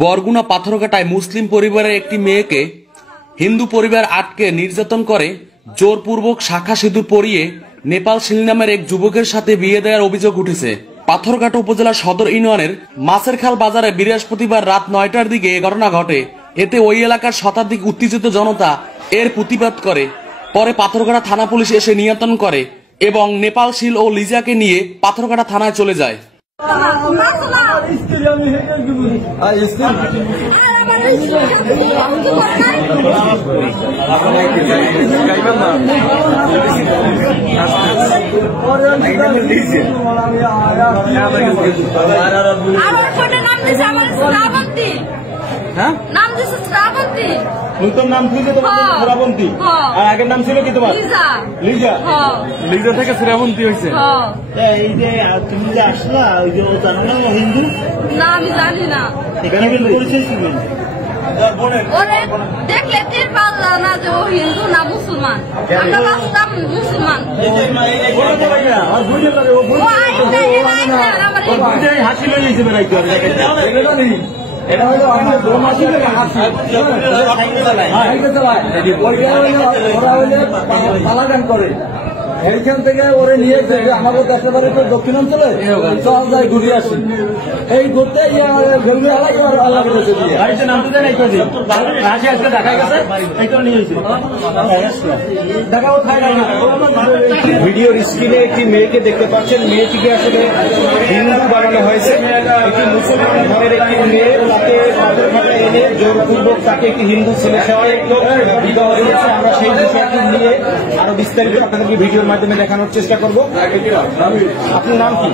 বরগুনা পাথরঘাটায় মুসলিম পরিবারের একটি মেয়েকে হিন্দু পরিবার আটকে নির্যাতন করে জোরপূর্বক শাখা সিঁদুর পরিয়ে নেপাল শিল নামের এক যুবকের সাথে বিয়ে দেওয়ার অভিযোগ উঠেছে। পাথরঘাটা উপজেলার সদর ইউনিয়নের মাছেরখাল বাজারে বৃহস্পতিবার রাত 9টার দিকে এ ঘটনা ঘটে। এতে ওই এলাকার শতাধিক উত্তেজিত জনতা এর প্রতিবাদ করে। পরে পাথরঘাটা থানা পুলিশ এসে নিয়ন্ত্রণ করে এবং নেপাল শিল ও লিজাকে নিয়ে পাথরঘাটা থানায় চলে যায়। নাম দিছে শ্রাবন্তী। নতুন নাম ছিল তোমার শ্রাবন্তী, আর আগের নাম ছিল কি তোমার? লিজা। লিজা থেকে শ্রাবন্তী হয়েছে। এই যে তুমি যে আসলা, ওই যে জানো না হিন্দু? না, আমি জানি না। এখানে কিন্তু পরিচয় ছিল ওরে দেখলে টের পারলা না যে ও হিন্দু না মুসলমান। আমরা বাস্তব মুসলমান। হাসি লয়ে যাবে না এটা হলো আমাদের পালাগান করে। এইখান থেকে ওরে নিয়ে আমাদের দেশের বাড়ি তো দক্ষিণাঞ্চলে চল যায় ঘুরে আসি। এই ঘুরতে ভিডিওর স্ক্রিনে একটি মেয়েকে দেখতে পাচ্ছেন। মেয়েটিকে আসলে হিন্দু বানানো হয়েছে। একটি মুসলমান ঘরের একটি মেয়ে, তাকে এনে জোরপূর্বক তাকে একটি হিন্দু ছেলের সাথে বিবাহ দিয়েছে। আমরা সেই বিষয়টি নিয়ে আরো বিস্তারিত আপনাদেরকে ভিডিওর মাধ্যমে দেখানোর চেষ্টা করব। আপনার নাম কি?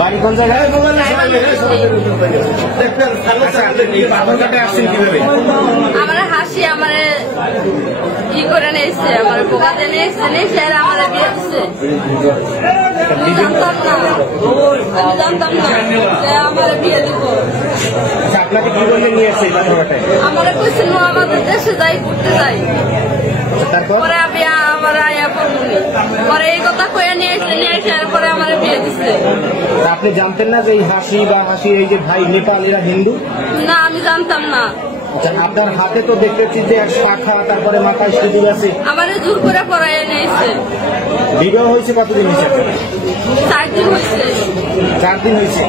বাড়ি কোন জায়গায়? আসছেন কিভাবে? আমার হাসি আমার কি করে নিয়েছে, আমার বোকাতে নিয়েছে, আমার বিয়ে দিচ্ছে। জানতাম না যে আমার বিয়ে দিব। আপনাকে কি বললে নিয়ে আসছে? আমার কইছিল আমাদের দেশে যাই, ঘুরতে যাই। পরে আমি আমার আয়া পড়ুনি, পরে এই কথা কয়ে নিয়ে এসে পরে আমার বিয়ে দিচ্ছে। আপনি জানতেন না যে এই হাসি বা হাসির এই যে ভাই নেপাল এরা হিন্দু? না, আমি জানতাম না। আচ্ছা, আপনার হাতে তো দেখতেছি যে এক শাখা, তারপরে মাথায় সিঁদুর আছে। আমার জোর করে পড়াই নিয়েছে। বিবাহ হয়েছে কতদিন হয়েছে? 4 দিন হয়েছে। 4 দিন হয়েছে।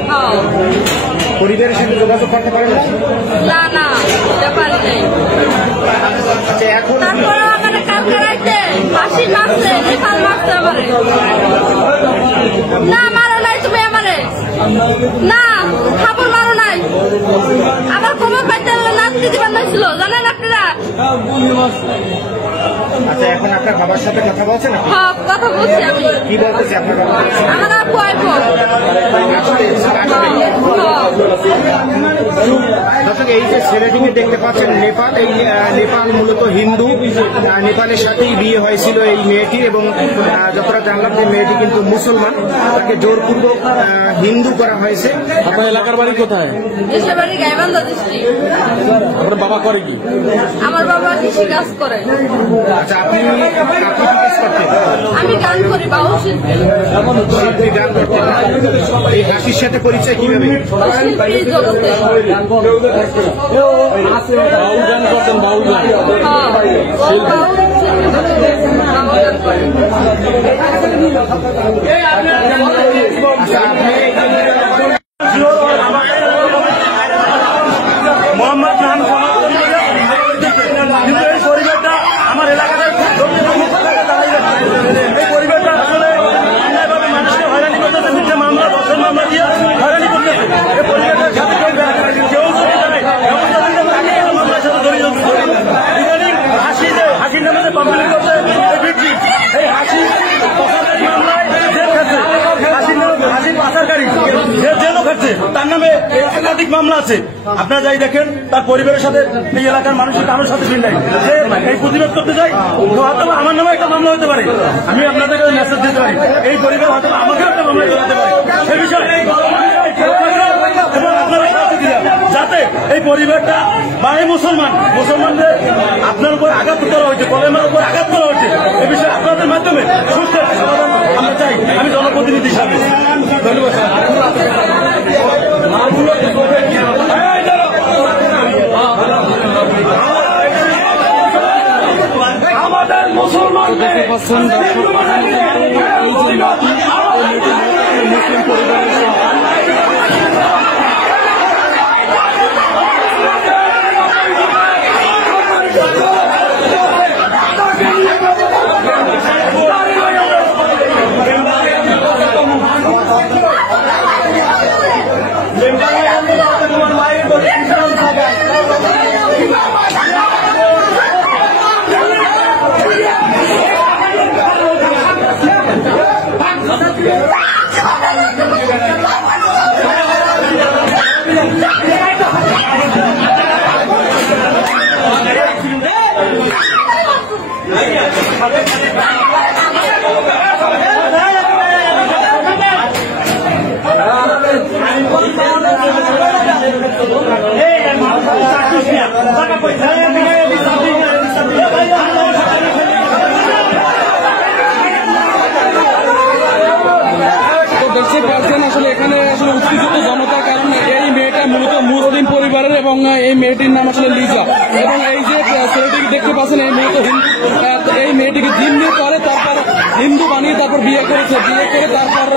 পরিবারের সাথে যোগাযোগ করতে পারেন না? না, এটা পারি নাই। এখন তারপরে আমার কালকে রাইতে ফাঁসি মারছে, নেপাল মারছে আমারে। না, মারো নাই তুমি আমারে। না, খাবার মারো নাই। আমার কোমর পাইতে নাচতে দিবার নাছিল, জানেন আপনারা? আচ্ছা, এখন আপনার বাবার সাথে কথা বলছেন? হ্যাঁ, কথা বলছি আমি। কি বলতেছে আপনার বাবা? আমার আপু আইবো। এই যে ছেলেটিকে দেখতে পাচ্ছেন নেপাল, এই নেপাল মূলত হিন্দু। নেপালের সাথেই বিয়ে হয়েছিল এই মেয়েটির, এবং যতটা জানলাম যে মেয়েটি কিন্তু মুসলমান। তাকে জোরপূর্বক হিন্দু করা হয়েছে। আপনার এলাকার বাড়ি কোথায়? দেশের বাড়ি গাইবান্ধা ডিস্ট্রিক্ট। আপনার বাবা করে কি? আমার বাবা কৃষি কাজ করে। আচ্ছা, আপনি কি কাজ করতেন? আমি গান করি, বাউল শিল্পী। গান করতেন। এই হাসির সাথে পরিচয় কিভাবে? শিল্পী জগতে। বাউল গান করতেন? বাউল গান? মোহাম্মদ নাম পরিবারটা আমার এলাকাতে এই পরিবারটা আসলে মানুষকে হয়রানি করতেছে, মিথ্যা মামলা, দর্শন মামলা দিয়ে হয়রানি করতেছে। এই পরিবারটার সাথে কেউ মামলার সাথে জড়িত। ইদানিং হাসির নামে যে কমপ্লেন করছে এই হাসি মামলায় জেল খাচ্ছে। হাসির পাচারকারী যে জেলও খাচ্ছে, তার নামে একাধিক মামলা আছে। আপনারা যাই দেখেন, তার পরিবারের সাথে এই এলাকার মানুষের কারোর সাথে মিল নাই। যে এই প্রতিবাদ করতে যাই, হয়তো আমার নামে একটা মামলা হতে পারে। আমি আপনাদেরকে মেসেজ দিতে পারি, এই পরিবার হয়তো আমাকে একটা মামলা করতে পারে। সে বিষয়ে এবং আপনারা যাতে এই পরিবারটা বা এই মুসলমানদের আপনার উপর আঘাত করা হয়েছে, কলেমার উপর আঘাত করা হয়েছে। এ বিষয়ে আপনাদের মাধ্যমে সুস্থ সমাধান আমরা চাই। আমি জনপ্রতিনিধি হিসাবে ধন্যবাদ। আমাদের মুসলমান দেখতে পাচ্ছেন দর্শক, মুসলিম পরিবারের দেখতে পাচ্ছেন আসলে এখানে আসলে উত্তেজিত জনতার কারণে এই মেয়েটা মূলত মুসলিম পরিবারের এবং এই মেয়েটির নাম আসলে লিজা এবং এই যে ছেলেটিকে দেখতে পাচ্ছেন এই মূলত এই মেয়েটিকে জিম্মি করে তারপর হিন্দু বানিয়ে তারপর বিয়ে করেছে, বিয়ে করে তারপর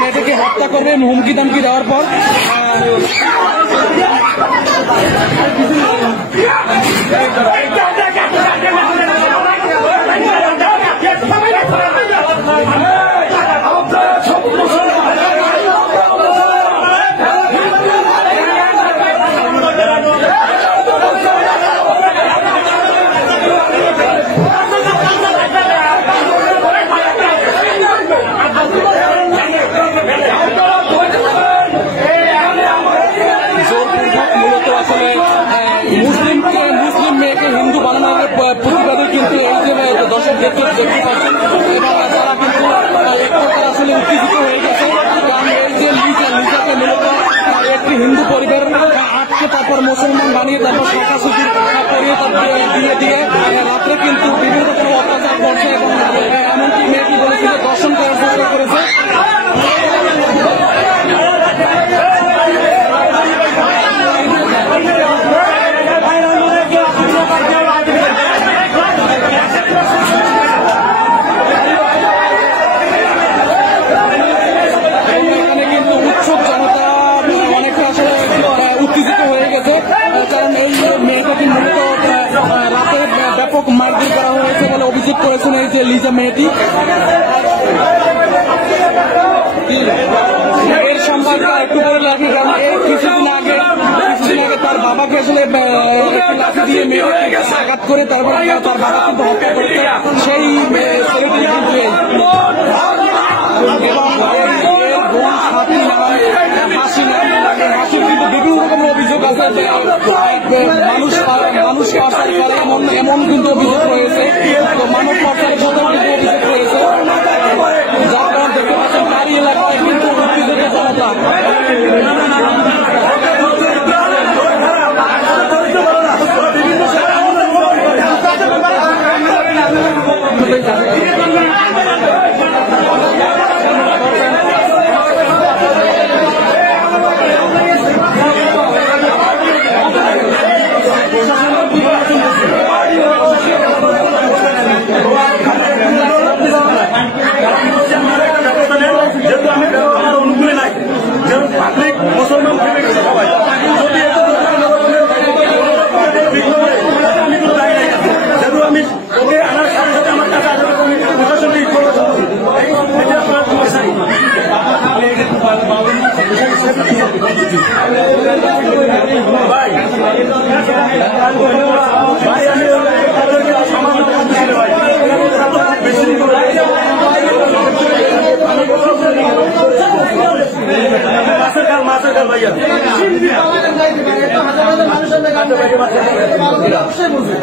মেয়েটিকে হত্যা করবে হুমকি দামকি দেওয়ার পর মুসলিম মেয়েকে হিন্দু বানানোর প্রতিবাদে কিন্তু এই যে দর্শক দেখতে পাচ্ছেন এবং তারা কিন্তু আসলে উত্তেজিত হয়ে গেছে। কারণ এই যে লিজাকে মূলত একটি হিন্দু পরিবার আটকে তারপর মুসলমান বানিয়ে তারপর শাখা সুদূর করিয়ে তারপর দিয়ে রাত্রে কিন্তু বিভিন্ন রকম অত্যাচার করছে এবং এমনকি মেয়েটি বলেছিল দর্শন করার চেষ্টা করেছে। কারণ এই মেয়েটাকে মূলত রাতে ব্যাপক মারধর করা হয়েছে বলে অভিযোগ করেছেন এই যে লিজা মেয়েটি। এর সম্পর্কে একটু বলে রাখি, কারণ এর কিছুদিন আগে তার বাবাকে আসলে লাঠি দিয়ে মেয়েকে আঘাত করে তারপর তার বাবা কিন্তু হত্যা করেছে সেই ছেলেটি কিন্তু হাসির কিন্তু বিভিন্ন রকমের অভিযোগ আছে, মানুষ পাচার করে এমন কিন্তু অভিযোগ রয়েছে, তো মানব পাচারের সাথেও কিন্তু অভিযোগ রয়েছে, যার কারণ দেখতে পাচ্ছেন তারই এলাকায় কিন্তু উত্তেজিত জনতা।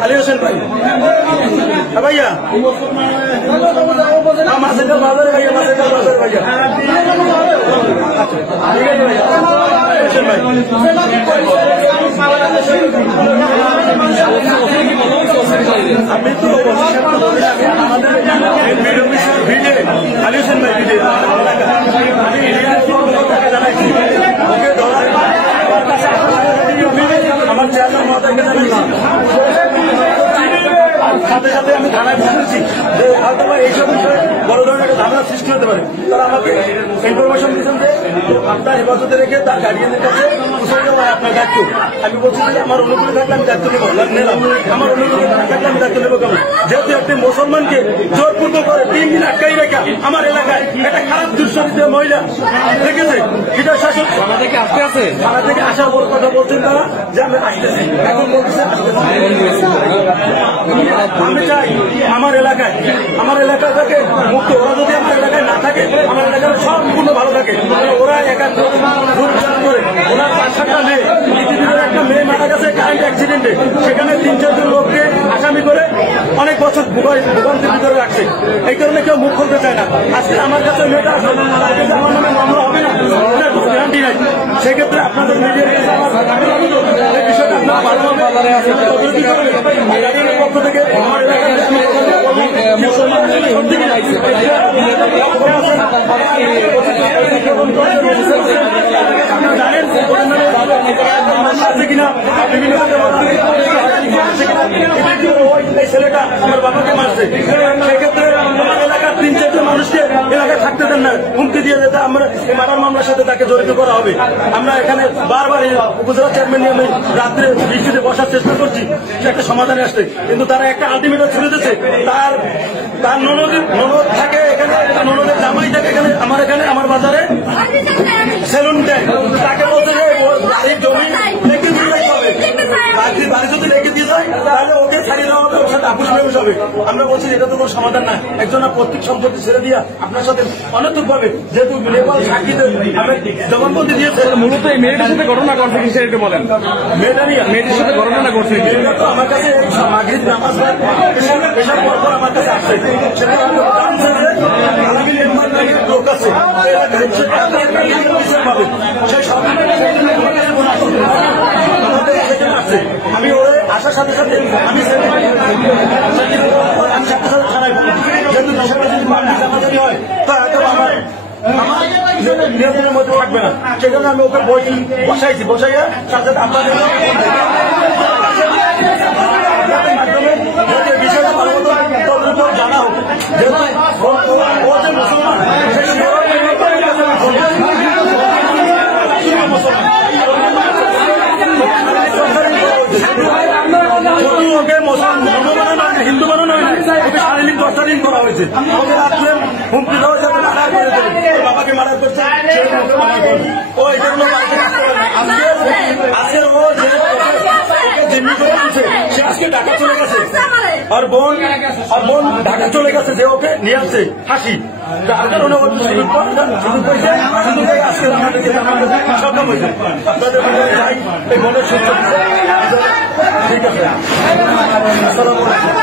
আলী হোসেন ভাই ভাইয়া মাছের ভাইয়া আমি তো আমার চেয়ারম্যান মহোদয়কে জানাইছি, সাথে সাথে আমি থানায় বুঝেছি যে হয়তো এইসব বিষয়ে বড় ধরনের একটা ঝামেলা সৃষ্টি হতে পারে। তারা আমাকে ইনফরমেশন দিয়েছেন যে আপনার হেফাজতে রেখে তার গার্ডিয়ানের কাছে পৌঁছে দেওয়া আপনার দায়িত্ব। আমি বলছি যে আমার অনুকূলে থাকলে আমি দায়িত্ব নেবো, নিলাম। আমার অনুকূলে থাকলে আমি দায়িত্ব নেবো কেন? যেহেতু একটি মুসলমানকে জোরপূর্বক করে 3 দিন আটকাই রেখা আমার এলাকায় একটা খারাপ দুঃচরিত্র মহিলা দেখেছে, সেটা শাসক থানা থেকে আসতে আছে, থানা থেকে আসার পর কথা বলছেন তারা যে আমি আসতেছি, এখন বলতেছে আমি চাই আমার এলাকা থেকে মুক্ত। ওরা যদি আমার এলাকায় না থাকে, আমার এলাকার সম্পূর্ণ ভালো থাকে। ওরা একান্ত করে ওনার 5-7টা মেয়ে, ইতিমধ্যে একটা মেয়ে মারা গেছে কারেন্ট অ্যাক্সিডেন্টে, সেখানে 3-4 জন লোককে আসামি করে অনেক বছর ভোগান্তির ভিতরে রাখছে। এই কারণে কেউ মুখ খুলতে চায় না। আজকে আমার কাছে মেয়েটা আছে, আমার নামে মামলা হবে না, গ্যারান্টি নাই। সেক্ষেত্রে আপনাদের মিডিয়ার কাছে আমার এই বিষয়টা আপনারা ভালোভাবে পক্ষ থেকে আমার এলাকায় কিনা বিভিন্ন ছেলেটা আমার বাবাকে মারছে। সেক্ষেত্রে আমার এলাকার 3-4 জন মানুষকে এলাকায় থাকতে দেন না, হুমকি দিয়ে যেতে আমরা মারার মামলার সাথে তাকে জড়িত করা হবে। আমরা এখানে বারবার উপজেলা চেয়ারম্যান নিয়ে রাত্রে বৃষ্টিতে বসার চেষ্টা করছি সে একটা সমাধানে আসছে, কিন্তু তারা একটা আলটিমেটাম ছুড়ে দিচ্ছে। তার ননদ থাকে এখানে, ননদের জামাই থাকে এখানে, আমার বাজারে সেলুন দেয়। তাকে বলতে যে বাড়ির জমি রেখে দিয়ে যাইতে হবে, বাড়ি যদি রেখে দিয়ে যায় তাহলে ওকে ছাড়িয়ে দেওয়া হবে, ওর সাথে আপুস মেমস হবে। আমরা বলছি এটা তো কোনো সমাধান না, একজন প্রত্যেক সম্পত্তি ছেড়ে দিয়া আপনার সাথে অনৈতিক ভাবে যেহেতু নেপাল সাক্ষীতে জবানবন্দি দিয়েছে। মূলত এই মেয়েটার সাথে ঘটনা ঘটছে কিসের একটু বলেন। মেয়েটির সাথে ঘটনা ঘটছে, মেয়েটা তো আমার কাছে মাগরিব নামাজ পেশার পর আমার কাছে আসছে। সেটা আলাগি মেম্বার নাকি লোক আছে সেই সব আমি ওরে আসার সাথে সাথে আমি থানায় যেহেতু জানাজানি হয় তো হয়তো আমার নিয়ন্ত্রণের মধ্যে থাকবে না, সেই জন্য আমি ওকে বসাইয়া তার সাথে আপনাদের বিষয়টা ভালো মতো জানা হোক। যেহেতু ও যে মুসলমান ওকে হিন্দু বানানো হয় না, ওকে শারীরিক টর্চারিং করা হয়েছে। ওকে রাত্রে হুমকি দেওয়া হয়েছে, মার্ডার করে দেবে, বাবাকে মার্ডার করছে। ও এই জন্য আজকে ও জিম্মি করে দিচ্ছে, সে আজকে ঢাকা চলে গেছে। আর বোন ঢাকা চলে গেছে, যে ওকে নিয়ে আসছে হাসি। যার কারণে ওর আজকে সক্ষম হয়েছে। আপনাদের যাই এই মনের সুস্থ ঠিক আছে। আসসালামু আলাইকুম।